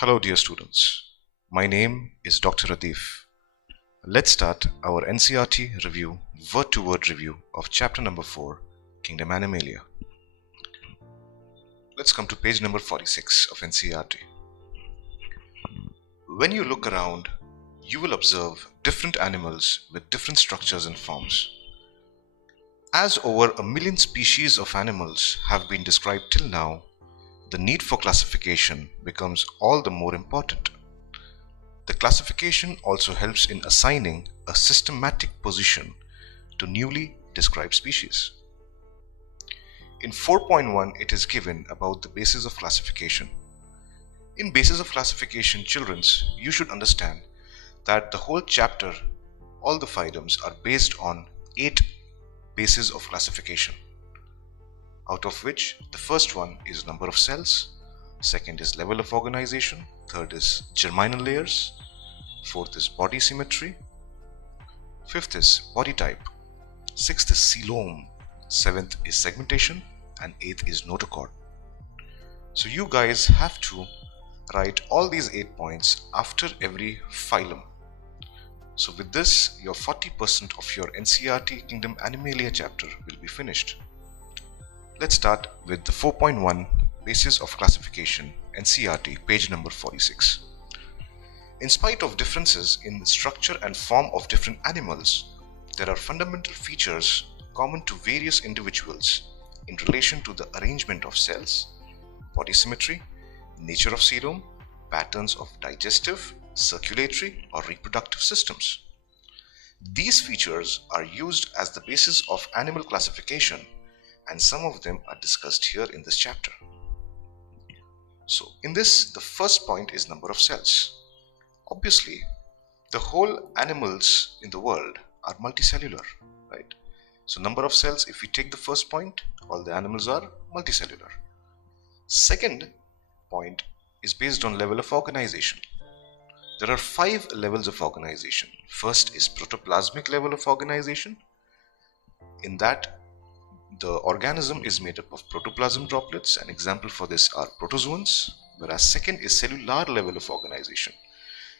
Hello dear students, my name is Dr. Radeef. Let's start our NCERT review, word-to-word review of chapter number 4, Kingdom Animalia. Let's come to page number 46 of NCERT. When you look around, you will observe different animals with different structures and forms. As over 1 million species of animals have been described till now, the need for classification becomes all the more important. The classification also helps in assigning a systematic position to newly described species. In 4.1, it is given about the basis of classification. In basis of classification, childrens, you should understand that the whole chapter, all the phylums are based on 8 bases of classification, out of which the first one is number of cells, second is level of organization, third is germinal layers, fourth is body symmetry, fifth is body type, sixth is coelom, seventh is segmentation, and eighth is notochord. So you guys have to write all these 8 points after every phylum. So with this, your 40% of your NCERT Kingdom Animalia chapter will be finished. Let's start with the 4.1 Basis of Classification, NCERT, page number 46. In spite of differences in the structure and form of different animals, there are fundamental features common to various individuals in relation to the arrangement of cells, body symmetry, nature of coelom, patterns of digestive, circulatory, or reproductive systems. These features are used as the basis of animal classification, and some of them are discussed here in this chapter. So in this, the first point is number of cells. Obviously, the whole animals in the world are multicellular, right? So number of cells, if we take the first point, all the animals are multicellular. Second point is based on level of organization. There are 5 levels of organization. First is protoplasmic level of organization. In that, the organism is made up of protoplasm droplets. An example for this are protozoans. Whereas second is cellular level of organization,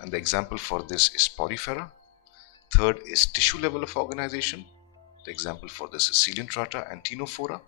and the example for this is porifera. Third is tissue level of organization. The example for this is coelenterata and ctenophora.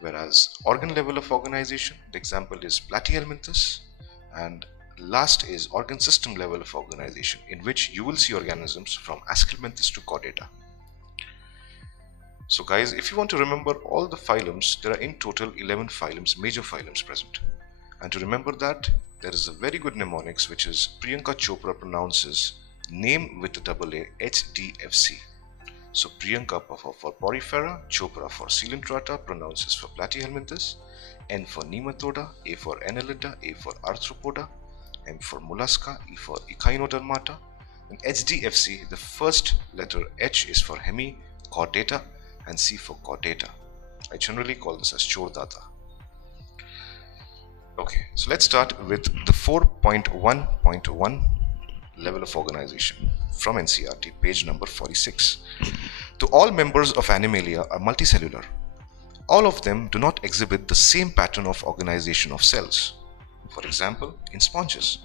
Whereas organ level of organization, the example is platyhelminthes. And last is organ system level of organization, in which you will see organisms from Asclepias to Chordata. So guys, if you want to remember all the phylums, there are in total 11 phylums, major phylums present. And to remember that, there is a very good mnemonics which is Priyanka Chopra pronounces name with the double A, HDFC. So Priyanka for porifera, Chopra for coelenterata, pronounces for platyhelminthes, N for nematoda, A for annelida, A for arthropoda, M for mollusca, E for echinodermata. And HDFC, the first letter H is for hemichordata and C for chordata. I generally call this as chordata. Okay, so let's start with the 4.1.1 level of organization from NCERT, page number 46. To all members of Animalia are multicellular. All of them do not exhibit the same pattern of organization of cells. For example, in sponges,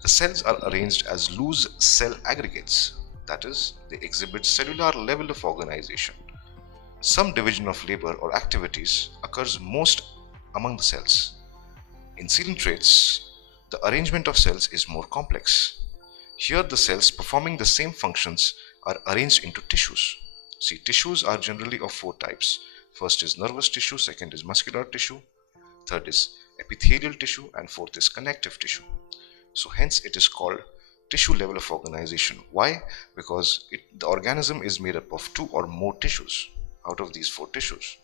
the cells are arranged as loose cell aggregates, that is, they exhibit cellular level of organization. Some division of labor or activities occurs most among the cells. In coelentrates, the arrangement of cells is more complex. Here the cells performing the same functions are arranged into tissues. See, tissues are generally of 4 types. First is nervous tissue, second is muscular tissue, third is epithelial tissue, and fourth is connective tissue. So hence it is called tissue level of organization. Why? Because the organism is made up of 2 or more tissues out of these 4 tissues.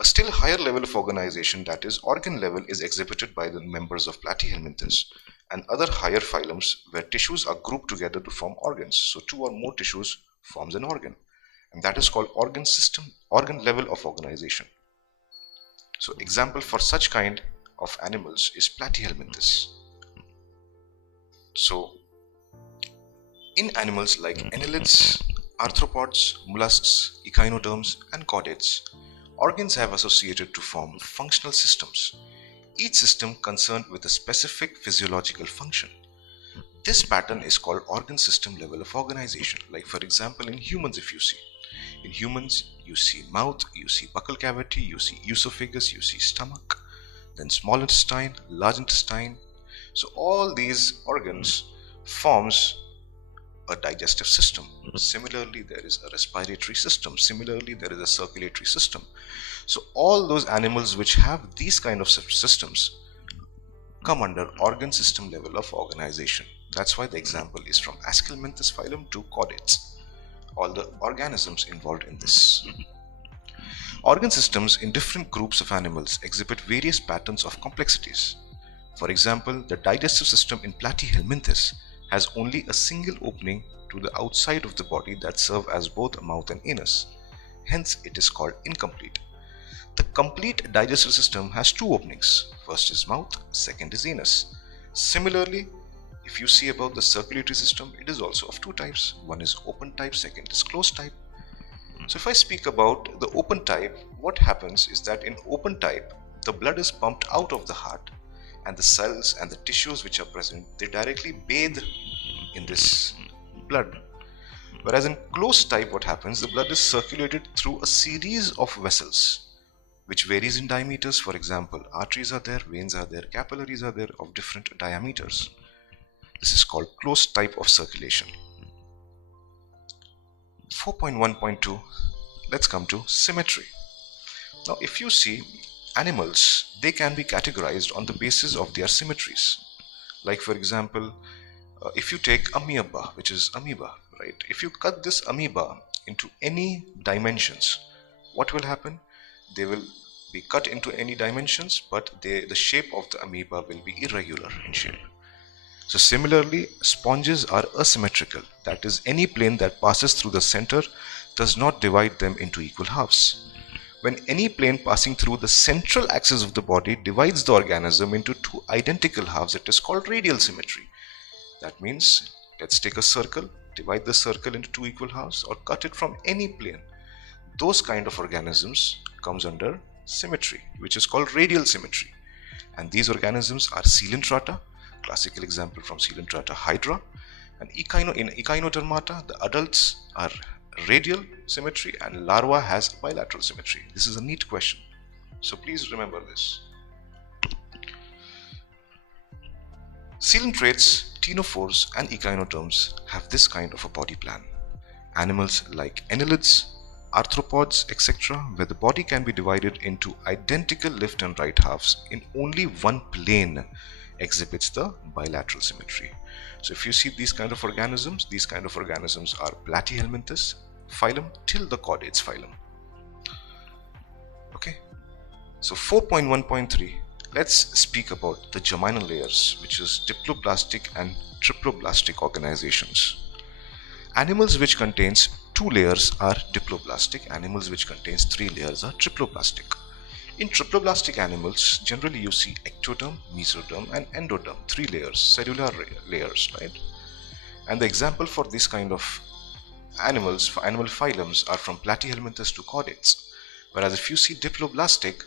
A still higher level of organization, that is organ level, is exhibited by the members of platyhelminthes and other higher phylums where tissues are grouped together to form organs. So 2 or more tissues forms an organ, and that is called organ system, organ level of organization. So example for such kind of animals is platyhelminthes. So in animals like annelids, arthropods, mollusks, echinoderms, and chordates, organs have associated to form functional systems. each system concerned with a specific physiological function. This pattern is called organ system level of organization. Like for example, in humans, if you see, in humans you see mouth, you see buccal cavity, you see esophagus, you see stomach, then small intestine, large intestine. So all these organs forms a digestive system. Similarly, there is a respiratory system. Similarly, there is a circulatory system. So all those animals which have these kind of systems come under organ system level of organization. That's why the example is from Aschelminthes phylum to chordates, all the organisms involved in this. Organ systems in different groups of animals exhibit various patterns of complexities. For example, the digestive system in Platyhelminthes has only a single opening to the outside of the body that serve as both a mouth and anus. Hence, it is called incomplete. The complete digestive system has two openings. First is mouth, second is anus. Similarly, if you see about the circulatory system, it is also of two types. One is open type, second is closed type. So if I speak about the open type, what happens is that in open type, the blood is pumped out of the heart, and the cells and the tissues which are present, they directly bathe in this blood. Whereas in closed type, what happens, the blood is circulated through a series of vessels which varies in diameters. For example, arteries are there, veins are there, capillaries are there of different diameters. This is called closed type of circulation. 4.1.2, let's come to symmetry. Now if you see animals, they can be categorized on the basis of their symmetries. Like for example, if you take amoeba, which is amoeba, right? If you cut this amoeba into any dimensions, what will happen? They will be cut into any dimensions, but the shape of the amoeba will be irregular in shape. So similarly, sponges are asymmetrical. That is, any plane that passes through the center does not divide them into equal halves. When any plane passing through the central axis of the body divides the organism into two identical halves, it is called radial symmetry. That means, let's take a circle, divide the circle into two equal halves, or cut it from any plane. Those kind of organisms comes under symmetry, which is called radial symmetry. And these organisms are Coelenterata, classical example from Coelenterata hydra, and in Echinodermata, the adults are radial symmetry and larva has bilateral symmetry. This is a neat question, so please remember this. Coelentrates, ctenophores and echinoderms have this kind of a body plan. Animals like annelids, arthropods, etc., where the body can be divided into identical left and right halves in only one plane, exhibits the bilateral symmetry. So if you see these kind of organisms are Platyhelminthes phylum till the chordates phylum. Okay, so 4.1.3, let's speak about the germinal layers, which is diploblastic and triploblastic organizations. Animals which contains two layers are diploblastic, animals which contains three layers are triploblastic. In triploblastic animals, generally you see ectoderm, mesoderm and endoderm, three layers, cellular layers, right? And the example for this kind of animals, for animal phylums, are from Platyhelminthes to chordates. Whereas if you see diploblastic,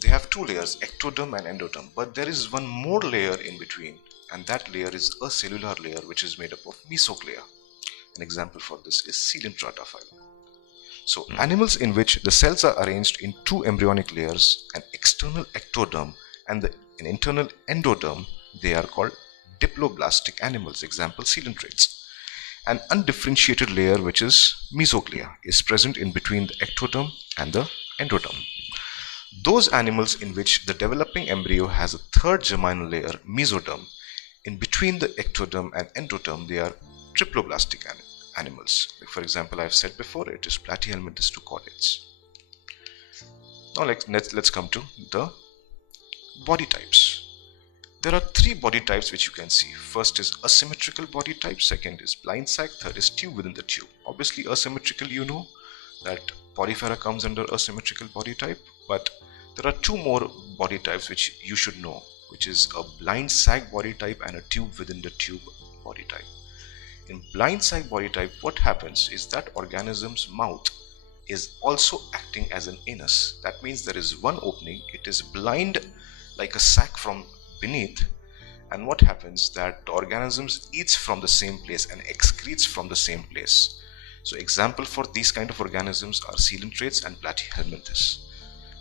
they have two layers, ectoderm and endoderm, but there is one more layer in between, and that layer is a cellular layer which is made up of mesoglia. An example for this is Coelenterata phylum. So animals in which the cells are arranged in two embryonic layers, an external ectoderm and an internal endoderm, they are called diploblastic animals. Example, coelentrates. An undifferentiated layer, which is mesoglia, is present in between the ectoderm and the endoderm. Those animals in which the developing embryo has a third germinal layer, mesoderm, in between the ectoderm and endoderm, they are triploblastic animals. Like for example, I have said before, it is Platyhelminthes to chordates. Now let's come to the body types. There are three body types which you can see. First is asymmetrical body type, second is blind sac, third is tube within the tube. Obviously asymmetrical, you know that Porifera comes under asymmetrical body type, but there are two more body types which you should know, which is a blind sac body type and a tube within the tube body type. In blind sac body type, what happens is that organism's mouth is also acting as an anus. That means there is one opening, it is blind like a sac from beneath, and what happens that the organisms eats from the same place and excretes from the same place. So example for these kind of organisms are coelentrates and platyhelminthes.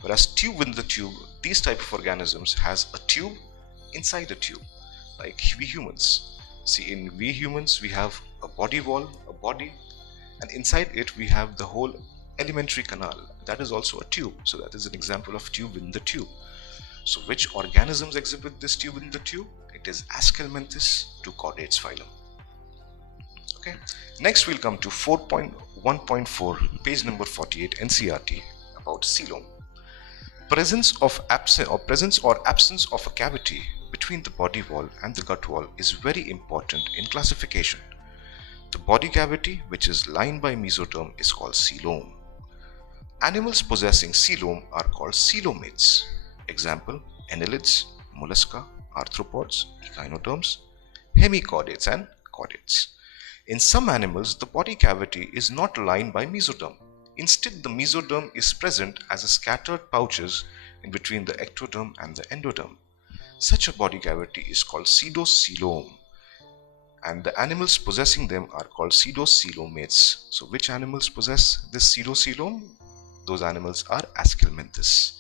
Whereas tube within the tube, these type of organisms has a tube inside a tube, like we humans. See, in we humans we have a body wall, a body, and inside it we have the whole alimentary canal. That is also a tube. So that is an example of tube within the tube. So which organisms exhibit this tube in the tube? It is Aschelminthes to chordates phylum. Okay. Next we'll come to 4.1.4, page number 48, NCERT, about coelom. Presence or absence of a cavity between the body wall and the gut wall is very important in classification. The body cavity, which is lined by mesoderm, is called coelom. Animals possessing coelom are called coelomates. Example: annelids, mollusca, arthropods, echinoderms, hemichordates and chordates. In some animals, the body cavity is not lined by mesoderm. Instead, the mesoderm is present as a scattered pouches in between the ectoderm and the endoderm. Such a body cavity is called pseudocoelom, and the animals possessing them are called pseudocoelomates. So which animals possess this pseudocoelom? Those animals are Aschelminthes.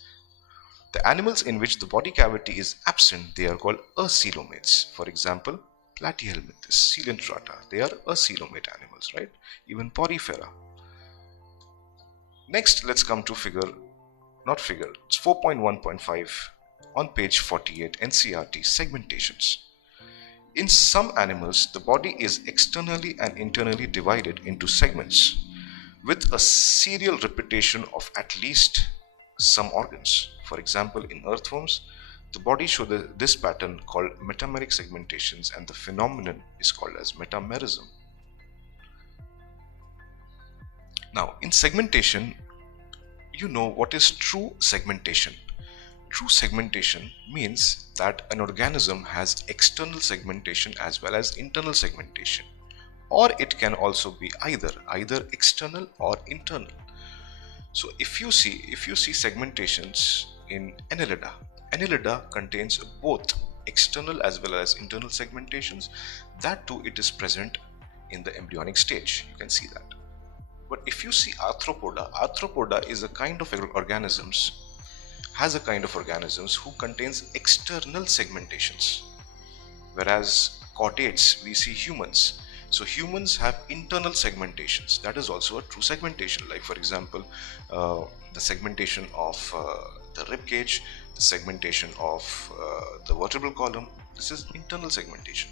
The animals in which the body cavity is absent, they are called acoelomates. For example, platyhelminthes, coelentrata, they are acoelomate animals, right? Even porifera. Next, let's come to it's 4.1.5 on page 48, NCERT, segmentations. In some animals, the body is externally and internally divided into segments with a serial repetition of at least some organs. For example, in earthworms, the body shows this pattern called metameric segmentations, and the phenomenon is called as metamerism. Now, in segmentation, you know what is true segmentation. True segmentation means that an organism has external segmentation as well as internal segmentation, or it can also be either external or internal. So if you see segmentations in Annelida contains both external as well as internal segmentations. That too, it is present in the embryonic stage. You can see that. But if you see Arthropoda is a kind of organisms who contains external segmentations, whereas chordates, we see humans. So humans have internal segmentations. That is also a true segmentation. Like for example, the segmentation of the rib cage, the segmentation of the vertebral column. This is internal segmentation.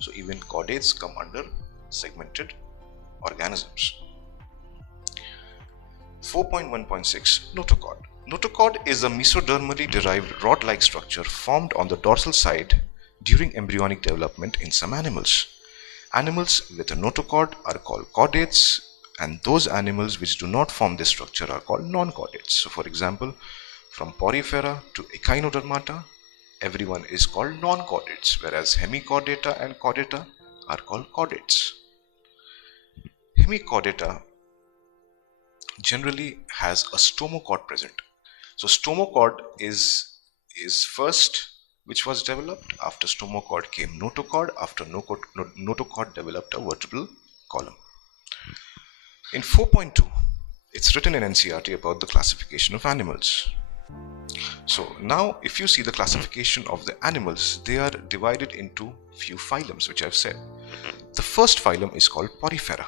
So even chordates come under segmented organisms. 4.1.6 Notochord. Notochord is a mesodermally derived rod-like structure formed on the dorsal side during embryonic development in some animals. Animals with a notochord are called chordates, and those animals which do not form this structure are called non-chordates. So for example, from porifera to echinodermata, everyone is called non-chordates, whereas hemichordata and chordata are called chordates. Hemichordata generally has a stomochord present. So stomochord is first which was developed. After stomochord came notochord. After notochord developed a vertebral column. In 4.2, it's written in NCERT about the classification of animals. So now if you see the classification of the animals, they are divided into few phylums, which I've said. The first phylum is called Porifera.